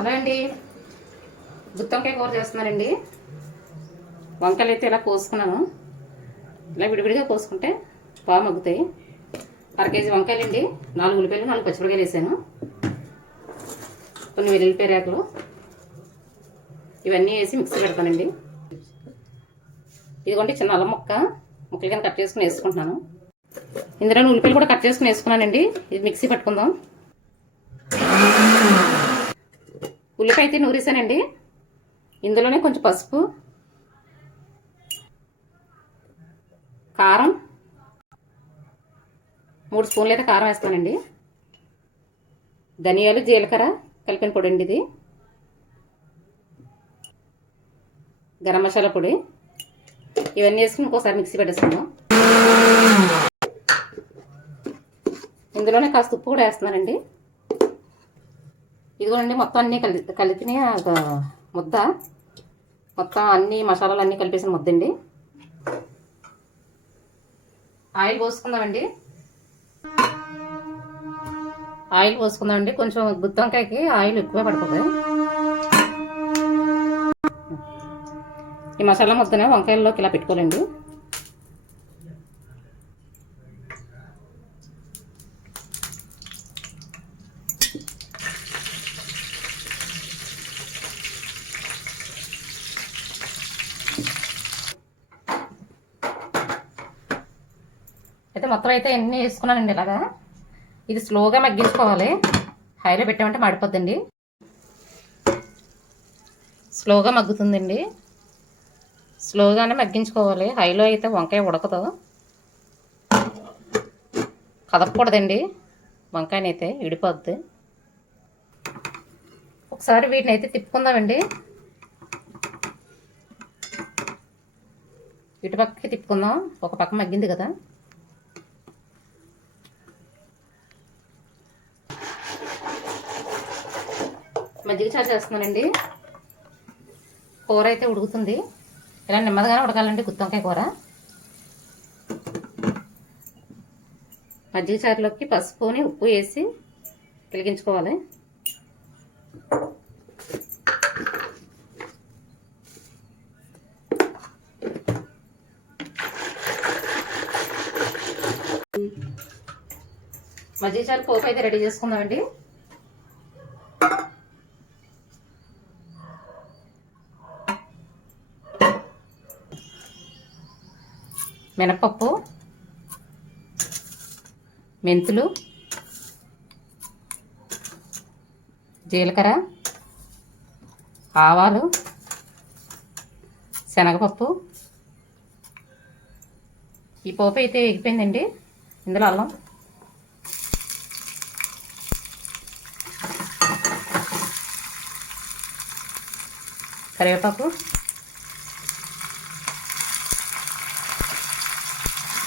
Hello అండి, గుత్తొంకాయ కూర చేస్తున్నానండి. వంకాయలు అయితే ఇలా కోసుకున్నాను. ఇలా విడివిడిగా కోసుకుంటే బాగా మగ్గుతాయి. అర కేజీ వంకాయలు అండి, 4 ఉల్లిపాయలు 4 పచ్చిమిరకాయలు వేసాను, కొన్ని వెల్లుల్లిపాయ రేకలు, ఇవన్నీ వేసి మిక్సీ పెడతానండి. ఇదిగోండి చిన్న అల్లం ముక్కలు కింద కట్ చేసుకుని వేసుకుంటున్నాను. ఇందులో ఉల్లిపాయలు కూడా కట్ చేసుకుని వేసుకున్నానండి. ఇది మిక్సీ పట్టుకుందాం. ఉల్లిపాయ అయితే నూరేసానండి. ఇందులోనే కొంచెం పసుపు, కారం, 3 స్పూన్లు అయితే కారం వేస్తానండి. ధనియాలు జీలకర్ర కలిపిన పొడి అండి ఇది. గరం మసాలా పొడి, ఇవన్నీ వేసుకుని ఇంకోసారి మిక్సీ పెట్టేసుకుందాం. ఇందులోనే కాస్త ఉప్పు కూడా వేస్తున్నానండి. ఇదిగోండి మొత్తం అన్నీ కలిపిన ముద్ద, మొత్తం అన్ని మసాలాలు అన్నీ కలిపేసిన ముద్ద అండి. ఆయిల్ పోసుకుందామండి. కొంచెం గుత్తొంకాయకి ఆయిల్ ఎక్కువ పడుతుంది. ఈ మసాలా ముద్దనే వంకాయల్లోకి ఇలా పెట్టుకోవాలండి. అయితే మొత్తం అయితే ఎన్ని వేసుకున్నానండి. ఇలాగా ఇది స్లోగా మగ్గించుకోవాలి. హైలో పెట్టామంటే మాడిపోద్దండి. స్లోగా మగ్గుతుందండి. స్లోగానే మగ్గించుకోవాలి. హైలో అయితే వంకాయ ఉడకదు, కదపకూడదండి. వంకాయనైతే విడిపోద్ది. ఒకసారి వీటిని అయితే తిప్పుకుందామండి. ఇటు పక్కకి తిప్పుకుందాం. ఒక పక్క మగ్గింది కదా. మజ్జిగ చారు చేస్తున్నానండి. కూర అయితే ఉడుకుతుంది. ఇలా నెమ్మదిగానే ఉడకాలండి గుత్తొంకాయ కూర. మజ్జిగ చారులోకి పసుపుని ఉప్పు వేసి వెలిగించుకోవాలి. మజ్జిగ చారు పోపు అయితే రెడీ చేసుకుందామండి. మినపప్పు, మెంతులు, జీలకర్ర, ఆవాలు, శనగపప్పు. ఈ పోపు అయితే ఎగిపోయిందండి. ఇందులో అల్లం, కరివేపాకు,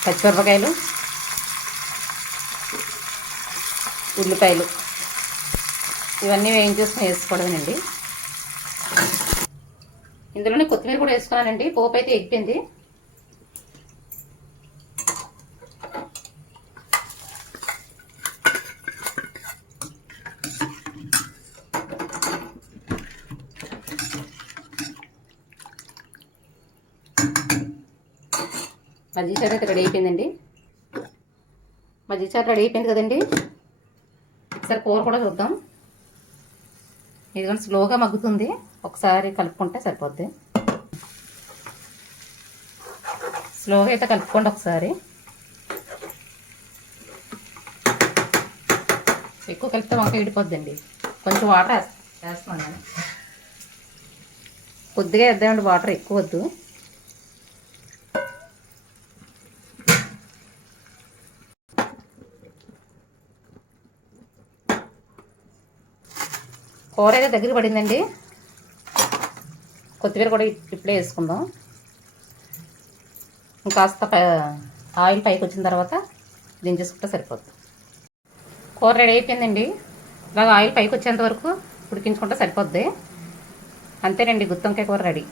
పచ్చిమిరపకాయలు, ఉల్లిపాయలు, ఇవన్నీ వేయించేసుకుని వేసుకోవడమేనండి. ఇందులోనే కొత్తిమీర కూడా వేసుకున్నానండి. పోపు అయితే ఎగిపోయింది. మజ్జిగ చారు అయితే రెడీ అయిపోయిందండి. మజ్జిగ చారు రెడీ అయిపోయింది కదండి. ఒకసారి కూర కూడా చూద్దాం. ఇది స్లోగా మగ్గుతుంది. ఒకసారి కలుపుకుంటే సరిపోద్ది. స్లోగా అయితే కలుపుకోండి ఒకసారి. ఎక్కువ కలిపితే వంకాయ విడిపోద్దండి. కొంచెం వాటర్ వేస్తున్నాను నేను. కొద్దిగా వేద్దామండి, వాటర్ ఎక్కువ వద్దు. కూర అయితే దగ్గర పడిందండి. కొత్తిమీర కూడా ఇప్పుడే వేసుకుందాం. ఇంకాస్త ఆయిల్ పైకి వచ్చిన తర్వాత దించేసుకుంటే సరిపోద్ది. కూర రెడీ అయిపోయిందండి. ఇలాగ ఆయిల్ పైకి వచ్చేంత వరకు ఉడికించుకుంటే సరిపోద్ది. అంతేనండి, గుత్తొంకాయ కూర రెడీ.